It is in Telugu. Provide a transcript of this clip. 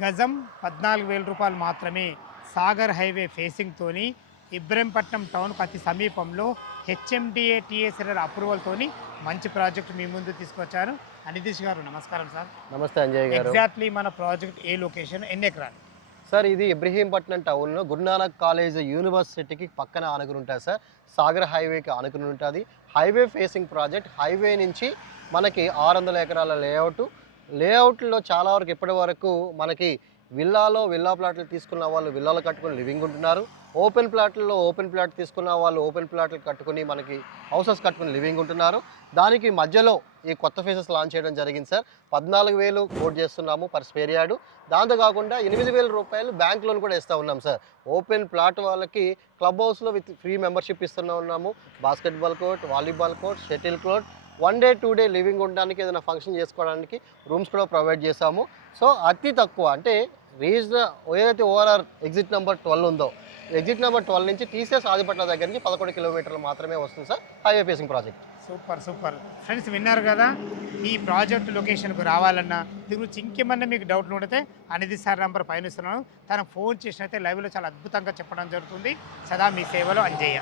గజం 14,000 రూపాయలు మాత్రమే. సాగర్ హైవే ఫేసింగ్తోని ఇబ్రహీంపట్నం టౌన్కి అతి సమీపంలో హెచ్ఎండిఏ టీఎస్ఎల్ఆర్ అప్రూవల్తోని మంచి ప్రాజెక్ట్ మీ ముందు తీసుకొచ్చాను. అనితీష్ గారు నమస్కారం సార్. నమస్తే అంజయ్ గారు. ఎగ్జాక్ట్లీ మన ప్రాజెక్ట్ ఏ లొకేషన్, ఎన్ని ఎకరాలు? సార్ ఇది ఇబ్రహీంపట్నం టౌన్లో గురునానక్ కాలేజ్ యూనివర్సిటీకి పక్కన ఆనుకుని ఉంటుంది సార్. సాగర్ హైవేకి ఆనుకుని ఉంటుంది. Highway facing project. హైవే నుంచి మనకి 600 ఎకరాల లేఅవుట్లో చాలా వరకు ఇప్పటి వరకు మనకి విల్లా ప్లాట్లు తీసుకున్న వాళ్ళు విల్లాలు కట్టుకుని లివింగ్ ఉంటున్నారు. ఓపెన్ ప్లాట్ తీసుకున్న వాళ్ళు ఓపెన్ ప్లాట్లు కట్టుకుని మనకి హౌసెస్ కట్టుకుని లివింగ్ ఉంటున్నారు. దానికి మధ్యలో ఈ కొత్త ఫేసెస్ లాంచ్ చేయడం జరిగింది సార్. 14,000 కోట్ చేస్తున్నాము పర్ స్క్వేర్ యార్డు. దాంతో కాకుండా 8,000 రూపాయలు బ్యాంక్ లోన్ కూడా ఇస్తూ ఉన్నాం సార్. ఓపెన్ ప్లాట్ వాళ్ళకి క్లబ్ హౌస్లో విత్ ఫ్రీ మెంబర్షిప్ ఉన్నాము. Basketball court, volleyball court, shuttle court, 1 day 2 day living ఉండడానికి, ఏదైనా ఫంక్షన్ చేసుకోవడానికి రూమ్స్ కూడా ప్రొవైడ్ చేశాము. సో అతి తక్కువ అంటే ఏదైతే ఓఆర్ఆర్ ఎగ్జిట్ నెంబర్ 12 ఉందో, ఎగ్జిట్ నెంబర్ 12 నుంచి టీసీఎస్ ఆదిపట్ల దగ్గరికి 11 కిలోమీటర్లు మాత్రమే వస్తుంది sir highway facing project. Super friends, విన్నారు కదా. ఈ ప్రాజెక్ట్ లొకేషన్కు రావాలన్నా దీని గురించి ఇంకేమన్నా మీకు డౌట్లు ఉంటే అనితీష్ సార్ నెంబర్ పైన ఇస్తున్నాను. తనకు ఫోన్ చేసినైతే లైవ్లో చాలా అద్భుతంగా చెప్పడం జరుగుతుంది. సదా మీ సేవలో అంజయ్య.